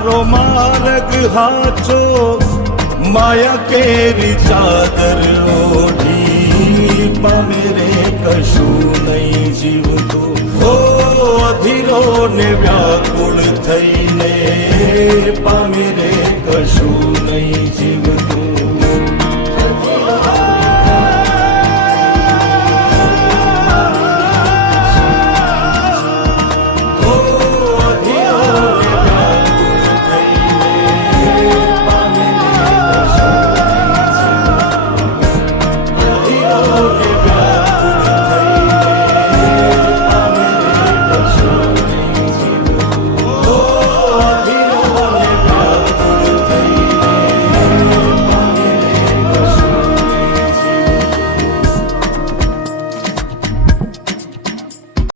તારો માર્ગ હાચો માયા કેરી ચાદર ઓઢી પામે રે કશું નહીં જીવતું હો અધીરો ને વ્યાકુળ થઈને પામે રે કશું નહીં જીવ